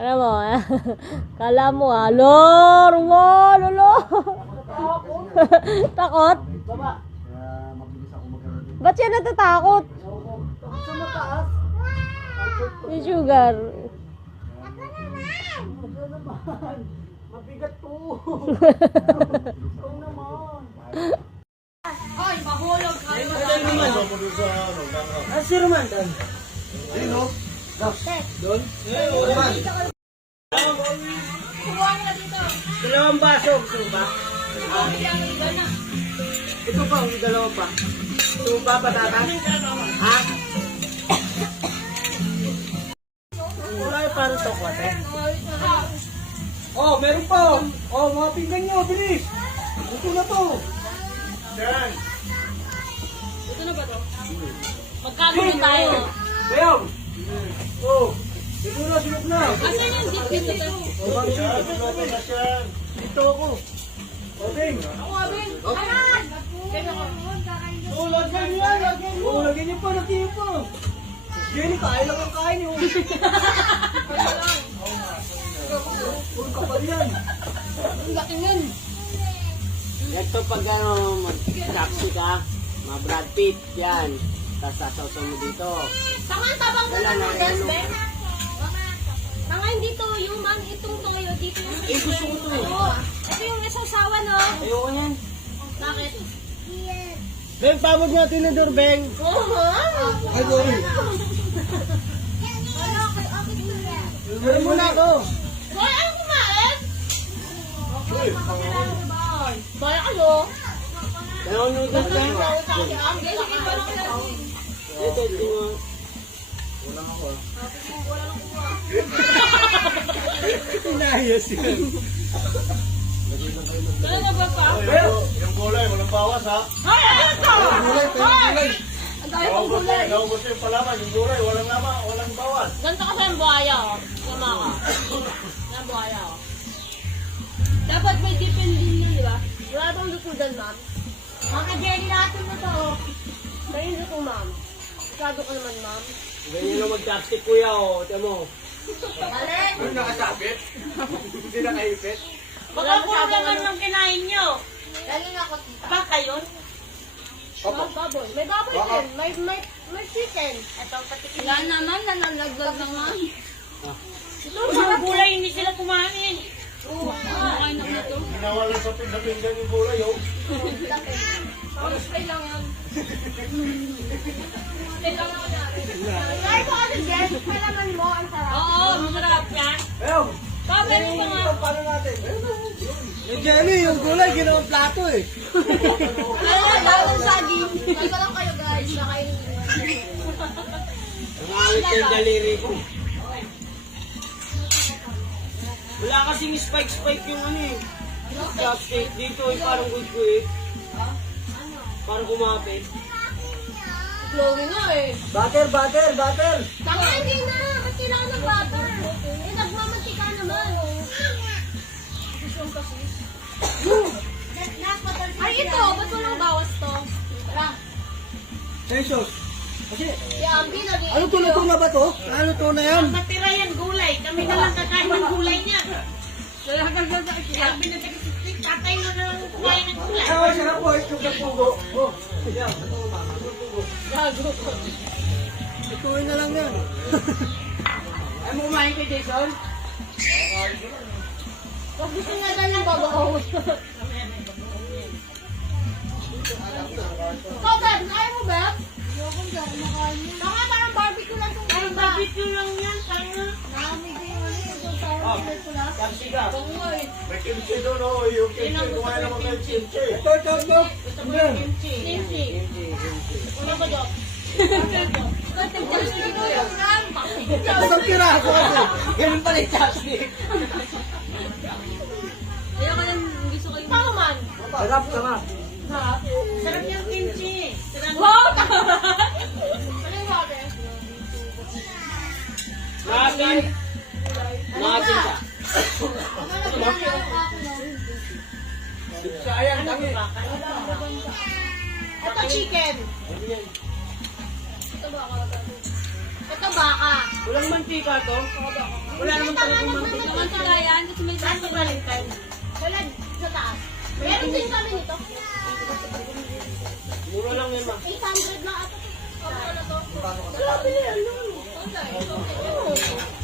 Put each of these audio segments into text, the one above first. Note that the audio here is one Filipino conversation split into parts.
Ano mo, kala mo lor, wow, lolo. Takot? Ba't siya natatakot? Sa mataas. Si Sugar. Ako naman. Mabigat to. Ikaw naman. Ay, mahulog ka. Ah, si Romandan. Sino? Doon? Roman. Kuha nila dito. Dalawang baso. Gusto ba? Ito pa, yung dalawa pa. Ito pa, patatas? Ha? Wala yung parang tokwat eh. Oh, meron pa oh. Oh, mga pinggan nyo, bilis. Ito na to. Yan. Ito na ba to? Magkano na tayo? Bayaw. Oh, siguro sinok na. Asan yung dip dito to? Dito ako. Okay. Ako, Abin. Ayan! Oh, lagyan niyo yan, lagyan niyo. Oh, lagyan niyo pa, lagyan niyo pa. Jenny, kain lang ang kain niyo. Puro kapal yan. Ang laki nun. Ito pag mag-taxi ka, mga Brad Pitt, yan. Tapos sasaw mo dito. Tangan tabang mo Wala ng na, noodles, ano Ben. Tangan dito, yung man, itong toyo, dito yung... Eh, gusto ko to eh. Oo. Ito yung isasawa, no? Ayoko yan. Bakit? Ben, pamod natin na Dorbeng. Oo. Ay, sorry. Meron muna ako. Boy, ano kumain? Baya kayo. Dalawang noodles lang. Sige, ba lang yan? Ito, ito mo. Inayos yan. Talaga ba pa? Yung gulay, walang bawas ha. Ay, ano to? Ay! Ang dami kong gulay. Naubos yung palaman, yung gulay, walang lama, walang bawas. Ganito kasi ang buhaya, oh. Tama ka. Ang buhaya, oh. Dapat may dipin din yun, di ba? Wala bang luto dyan, ma'am? Mga jelly natin na to, oh. Kayo luto, ma'am. Masyado ka naman, ma'am. Ganyan lang mag-chopstick kuya, oh. Ito mo. Balik! Ano nakasabit? Hindi nakaipit? Baka puro naman ng kinain nyo. Galing ako, tita. Baka yun? Baboy. May baboy din. May chicken. Ito, patikin. Wala naman, nalalaglag naman. Ito, mga gulay, hindi sila kumain. Oo, kumain na ito. Ginawalan sa pinggan yung gulay, oh. Parang spray lang yan. Spray lang ako namin. Ay, baka din, Jess. Palaman mo, ang sarap. Oo, masarap yan. Bayaw. Bakit mo nga? Paano natin? Yung Jenny, yung gulay, ginawang plato eh. Ay, bawang saging. Kaya lang kayo, guys. Nakainin nyo. Nangalit yung daliri ko. Wala kasing spike-spike yung ano eh. Chopstick dito eh, parang gusto eh. Parang kumapit. Glowing nga eh. Butter, butter, butter. Tama, hindi na. Kasi kailangan ng butter. Eh, nagmamantika naman. Gusto mo kasi. Ay, ito. Ba't walang bawas to? Lang. Pesos. Kasi, Yan, binali. ano to na ba to? Ano to na yan? Matira yan, gulay. Kami na lang kakain ng gulay niya. Kaya binatag si Stick, tatay mo na lang kumain ng gulay. Ah, sarap po, ito ng pugo. Oh, yan. Gago. Ituin na lang yan. Ay mo kumain kay Jason? Pag gusto nga lang yung babaw. So, Ben, ayaw mo, Ben? Ayoko dyan, nakain mo. Baka parang barbecue lang itong ay, barbecue lang yan, sana. Nakamig yung ano yung parang pula. Kapsiga. Bangoy. May kimchi doon, oh. Yung kimchi, kumain naman kayo kimchi. Ito, ito, ito. Gusto mo yung kimchi? Kimchi. Una ba, Dok? Isang piraso kasi. Ganun pala yung chopstick. Ayoko lang, gusto ko yung... Paano man? Sarap, sarap. Sarap yung kimchi. Wow! Ano yung water? Makin. Makin ka. Sayang, tangi. Ito chicken. Ito ba? Ito baka. Walang mantika to? Wala naman talagang mantika. Mantika yan. Kasi may tayo balikan. Wala sa taas. Meron din kami nito. Mura lang yan, ma. 800 lang ata. Grabe yan.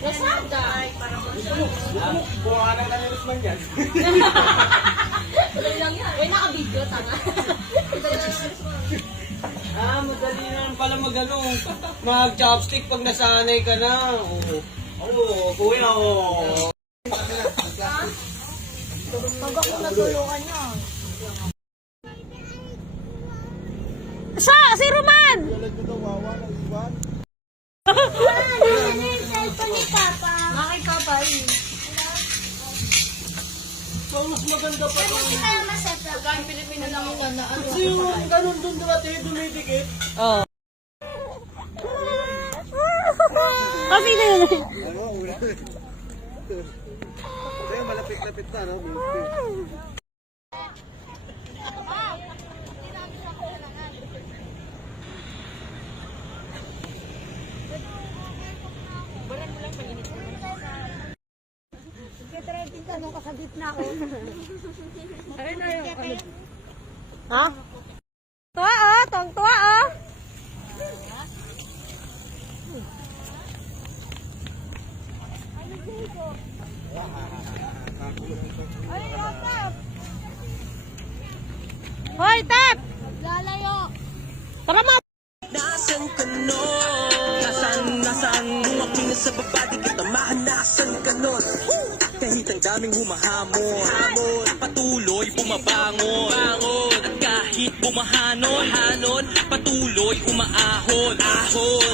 Lazada. Buha na lang yung Usman yan. Tuloy lang yan. Uy, naka-video, tanga. Madali na lang pala mag-chopstick pag nasanay ka na. Oo, kuya, oo. Pag ako natulungan niya. Si Roman! Nasaan yung cellphone ni Papa? Bakit Papa yun? So, mas maganda pa to. Hindi kaya maseta. Pagkaan Pilipino lang yung ano. Kasi yung ganun dun dati, dumidikit. Oh. Oh, sino yun? Ito yung malapit-lapit na, no? Ha? Tuwa oh, tuwang-tuwa oh. Hoy, Tep! Lalayo. Tara mo! Nasaan ka nun? Nasaan Kung ako nasa baba di kita mahanasan ka nun. Kahit ang daming humahamon, patuloy bumabangon. At kahit bumahanon, patuloy umaahon.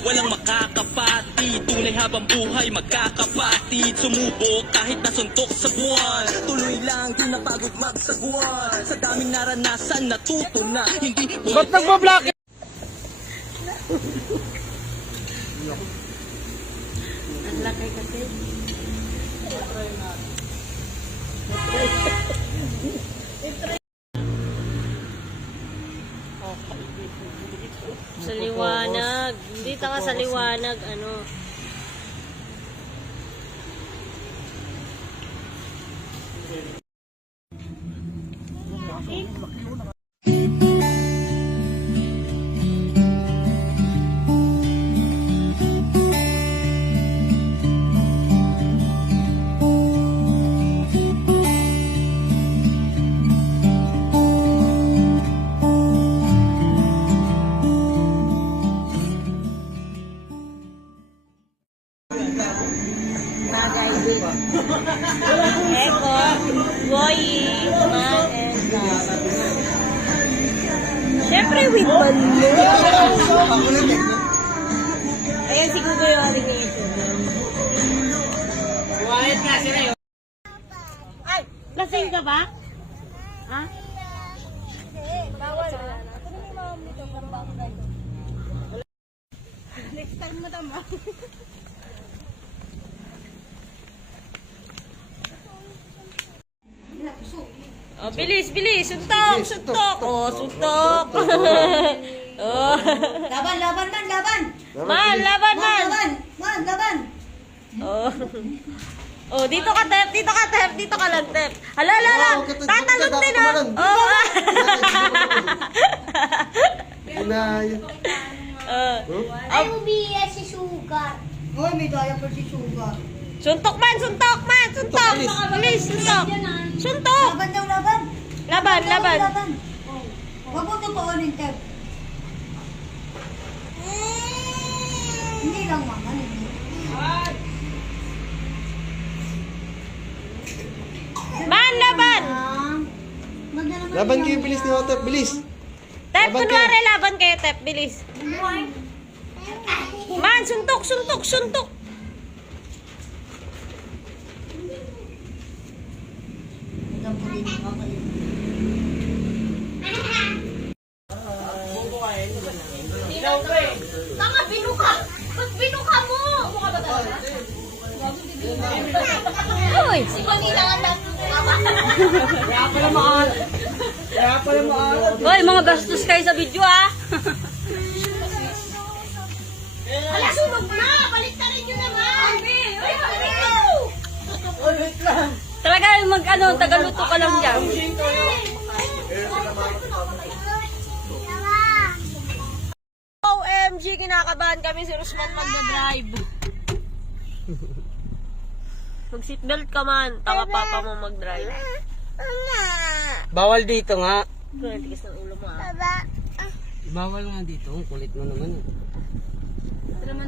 Walang makakapatid, tunay habang buhay magkakapatid. Sumubok kahit nasuntok sa buwan, tuloy lang di napagod magsagwan. Sa daming naranasan natuto na hindi Ba't nagpa-block? Ang laki kasi. Sa liwanag. Dito ka sa liwanag, ano. Eko, Boyi, Man, and Siyempre with balloon. Ayan si Gugo yung aling ito. Quiet nga sila yun. Ay, lasing ka ba? Ha? Bawal. Next time mo tama. Oh, bilis, bilis. Suntok, suntok. Oh, suntok. Oh. Laban, laban, man, laban. Man, laban, man. Man, laban. Oh. Oh, dito ka, Tep. Dito ka, Tep. Dito ka lang, Tep. Hala, hala, hala. Tatalon din, ah. Oh. Ay, umiiyak si Sugar. Hoy, may daya pa si Sugar. Suntok, man. Suntok, man. Suntok. Bilis, suntok. Suntok. Laban daw, laban. Laban, laban. Huwag mo totoonin, Tep. Hindi lang, mama. Hindi. Man, laban. Laban kayo, bilis ni Otep, bilis. Tep, Laban kunwari, laban kayo, Tep. Bilis. Man, suntok, suntok, suntok. Tanga, binuka! Ba't binuka mo? Mukha ba talaga? Uy. Si Manila nga lahat ng Kaya pala maalat. Kaya pala maalat. Uy, mga bastos kayo sa video, ah. Kaya Wala, sunog na! Balik na rin nyo naman! Ay, balik na! Oy, wait lang. Talaga tagaluto ka lang dyan. OMG, kinakabahan kami si Rusman magdadrive. Mag-seatbelt ka man, taka papa mo mag-drive. Bawal dito nga. Tigas ng ulo mo ah. Bawal nga dito. Ang kulit mo naman. Ito naman,